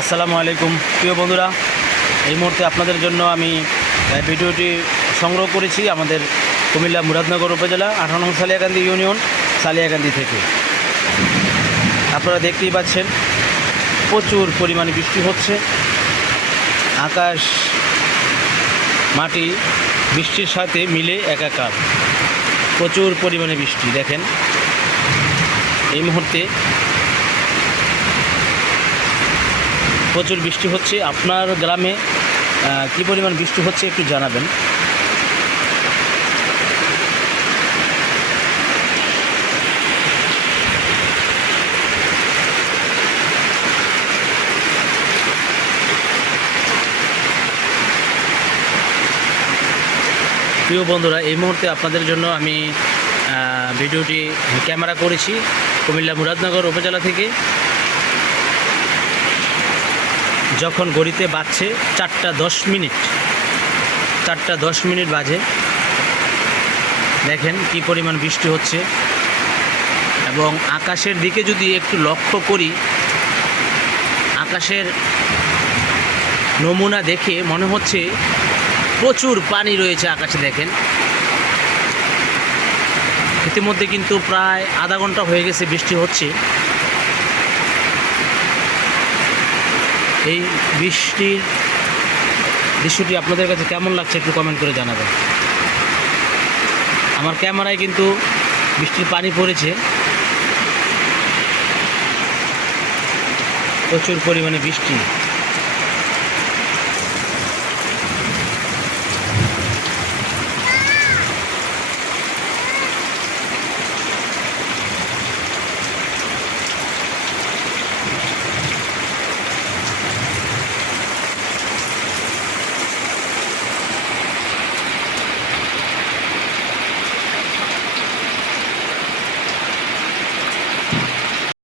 আসসালামু আলাইকুম। প্রিয় বন্ধুরা, এই মুহূর্তে আপনাদের জন্য আমি ভিডিওটি সংগ্রহ করেছি আমাদের কুমিল্লা মুরাদনগর উপজেলা, আঠারো নং সালিয়াকান্দি ইউনিয়ন সালিয়াকান্দি থেকে। আপনারা দেখতেই পাচ্ছেন, প্রচুর পরিমাণে বৃষ্টি হচ্ছে। আকাশ, মাটি, বৃষ্টির সাথে মিলে একাকার। প্রচুর পরিমাণে বৃষ্টি, দেখেন। এই মুহূর্তে প্রচুর বৃষ্টি হচ্ছে। আপনার গ্রামে কী পরিমাণ বৃষ্টি হচ্ছে একটু জানাবেন। প্রিয় বন্ধুরা, এই মুহূর্তে আপনাদের জন্য আমি ভিডিওটি ক্যামেরা করেছি কুমিল্লা মুরাদনগর উপজেলা থেকে। যখন গড়িতে বাজছে চারটা দশ মিনিট, চারটা দশ মিনিট বাজে। দেখেন কি পরিমাণ বৃষ্টি হচ্ছে। এবং আকাশের দিকে যদি একটু লক্ষ্য করি, আকাশের নমুনা দেখে মনে হচ্ছে প্রচুর পানি রয়েছে আকাশে, দেখেন। ইতিমধ্যে কিন্তু প্রায় আধা ঘণ্টা হয়ে গেছে বৃষ্টি হচ্ছে। এই বৃষ্টির দৃশ্যটি আপনাদের কাছে কেমন লাগছে একটু কমেন্ট করে জানাবেন। আমার ক্যামেরায় কিন্তু বৃষ্টির পানি পড়েছে। প্রচুর পরিমাণে বৃষ্টি।